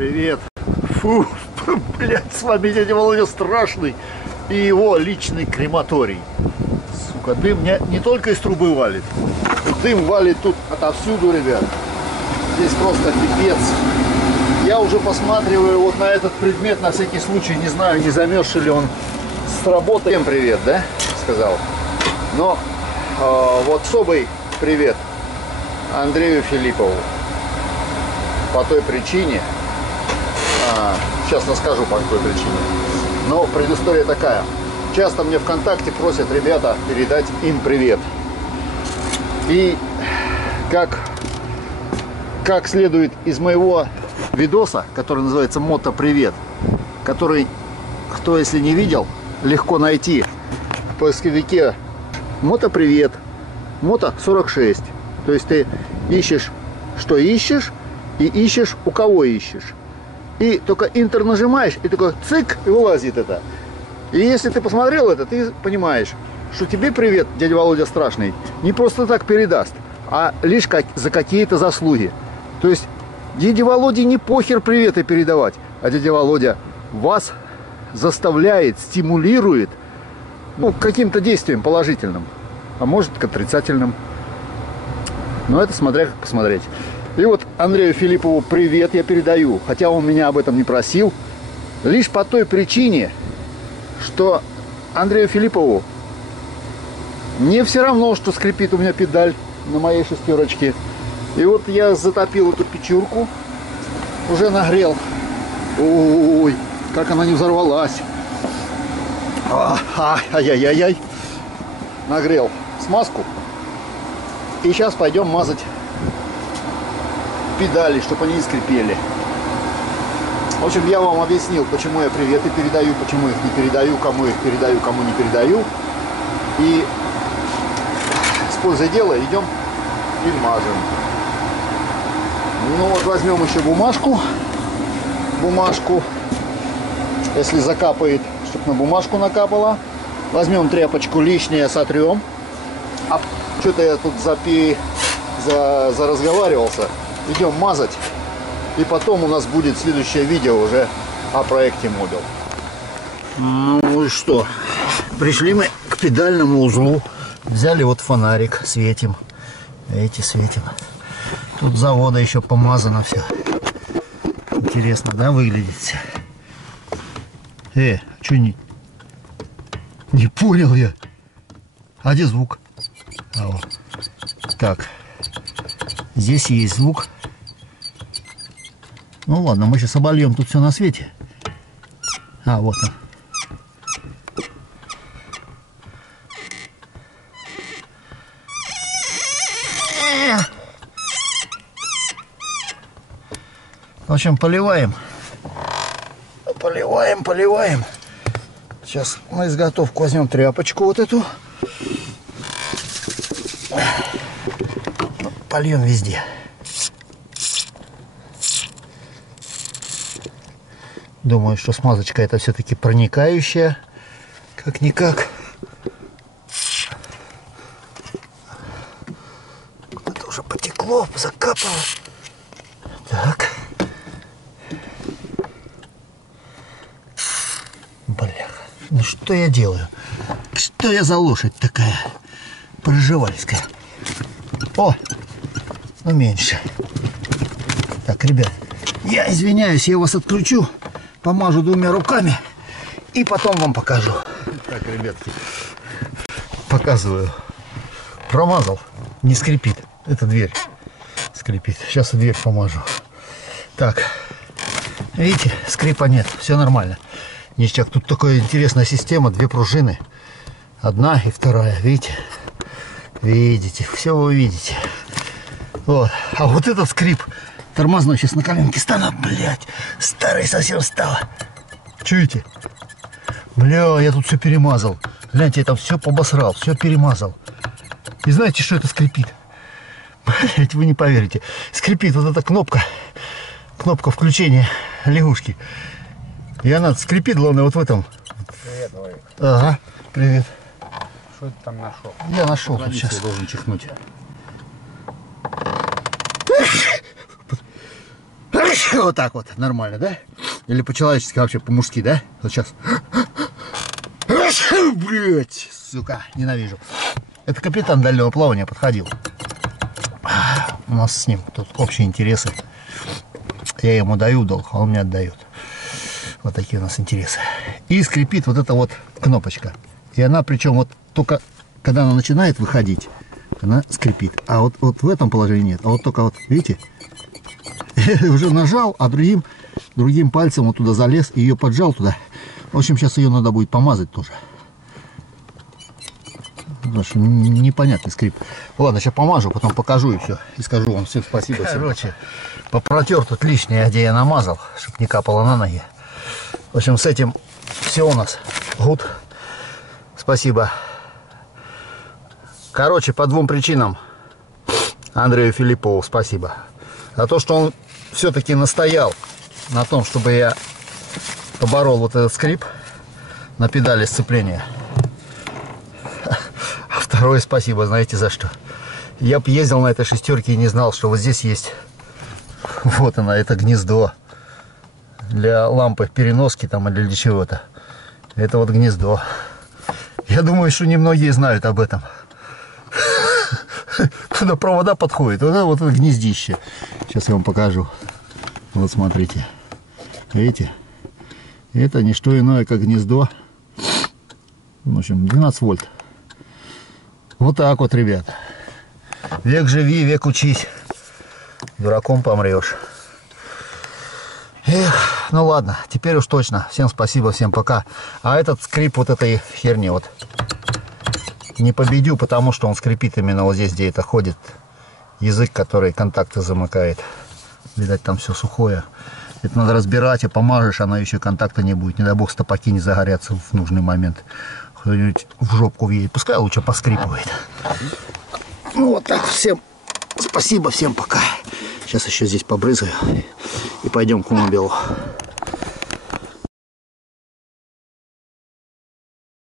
Привет. Фу, блядь, с вами дядя Володя Страшный и его личный крематорий. Сука, дым не только из трубы валит. Дым валит тут отовсюду, ребят. Здесь просто пипец. Я уже посматриваю вот на этот предмет на всякий случай. Не знаю, не замерзший ли он с работы. Всем привет, да? Сказал. Но вот особый привет Андрею Филиппову. По той причине, сейчас расскажу по какой причине, но предыстория такая. Часто мне ВКонтакте просят ребята передать им привет. И как следует из моего видоса, который называется «Мото Привет», который, кто если не видел, легко найти в поисковике «Мото Привет», «Мото 46». То есть ты ищешь, что ищешь, и ищешь, у кого ищешь. И только Enter нажимаешь, и такой цик, и вылазит это. И если ты посмотрел это, ты понимаешь, что тебе привет, дядя Володя Страшный, не просто так передаст, а лишь за какие-то заслуги. То есть дяде Володе не похер приветы передавать, а дядя Володя вас заставляет, стимулирует, ну, к каким-то действиям положительным, а может к отрицательным. Но это смотря как посмотреть. И вот Андрею Филиппову привет я передаю, хотя он меня об этом не просил, лишь по той причине, что Андрею Филиппову не все равно, что скрипит у меня педаль на моей шестерочке. И вот я затопил эту печурку, уже нагрел. Ой, как она не взорвалась. Ай-яй-яй-яй. Нагрел смазку. И сейчас пойдем мазать педали, чтобы они не скрипели. В общем, я вам объяснил, почему я приветы передаю, почему их не передаю, кому их передаю, кому не передаю. И с пользой дела идем и мажем. Ну вот возьмем еще бумажку. Если закапает, чтобы на бумажку накапало. Возьмем тряпочку, лишнее сотрем. А что-то я тут заразговаривался. Идем мазать, и потом у нас будет следующее видео уже о проекте Mobil. Ну и что, пришли мы к педальному узлу, взяли вот фонарик, светим, видите, светим. Тут завода еще помазано все. Интересно, да, выглядит? Что не понял я. А где звук? Вот. Так. Здесь есть звук. Ну ладно, мы сейчас обольем тут все на свете. Вот он. В общем, поливаем. Поливаем. Сейчас на изготовку возьмем тряпочку вот эту. Польем везде. Думаю, что смазочка это все-таки проникающая, как-никак. Это уже потекло, закапало. Так. Бляха. Ну что я делаю? Что я за лошадь такая? Проживальская. О! Ну меньше. Так, ребят, я извиняюсь, я вас отключу. Помажу двумя руками и потом вам покажу. Так, ребятки, показываю. Промазал, не скрипит. Это дверь скрипит. Сейчас и дверь помажу. Так, видите, скрипа нет, все нормально. Ништяк. Тут такая интересная система, две пружины. Одна и вторая, видите? Видите, все вы видите. Вот. А вот этот скрип тормозной, сейчас на коленке стану, блядь, старый совсем стал. Чуете? Бля, я тут все перемазал. Гляньте, я там все побосрал, все перемазал. И знаете, что это скрипит? Блядь, вы не поверите. Скрипит вот эта кнопка включения лягушки. И она скрипит, главное, вот в этом. Привет, Владик. Ага, привет. Что ты там нашел? Я нашел тут сейчас. Я должен чихнуть. Вот так вот, нормально, да? Или по-человечески вообще, по-мужски, да? Вот сейчас. Блять, сука, ненавижу. Это капитан дальнего плавания подходил. У нас с ним тут общие интересы. Я ему даю долг, а он мне отдает. Вот такие у нас интересы. И скрипит вот эта вот кнопочка. И она, причем вот только когда она начинает выходить, она скрипит. А вот в этом положении нет. А вот только вот, видите, уже нажал, а другим пальцем вот туда залез и ее поджал туда. В общем, сейчас ее надо будет помазать тоже. Потому что непонятный скрип. Ладно, сейчас помажу, потом покажу и все. И скажу вам всем спасибо. Короче, попротер тут лишнее, где я намазал, чтобы не капало на ноги. В общем, с этим все у нас. Гуд. Спасибо. Короче, по двум причинам Андрею Филиппову спасибо. За то, что он все-таки настоял на том, чтобы я поборол вот этот скрип на педали сцепления. А второе спасибо, знаете за что? Я бы ездил на этой шестерке и не знал, что вот здесь есть вот она, это гнездо для лампы переноски там или для чего-то. Это вот гнездо. Я думаю, что немногие знают об этом. Куда провода подходят. Вот это гнездище. Сейчас я вам покажу. Вот смотрите. Видите? Это не что иное, как гнездо. В общем, 12 вольт. Вот так вот, ребят. Век живи, век учись. Дураком помрешь. Эх, ну ладно, теперь уж точно. Всем спасибо, всем пока. А этот скрип вот этой херни вот не победю, потому что он скрипит именно вот здесь, где это ходит язык, который контакты замыкает. Видать, там все сухое. Это надо разбирать, а помажешь, она еще контакта не будет. Не дай бог, стопаки не загорятся в нужный момент. Кто-нибудь в жопку въедет. Пускай лучше поскрипывает. Ну вот так, всем спасибо, всем пока. Сейчас еще здесь побрызгаю и пойдем к Мумобелу.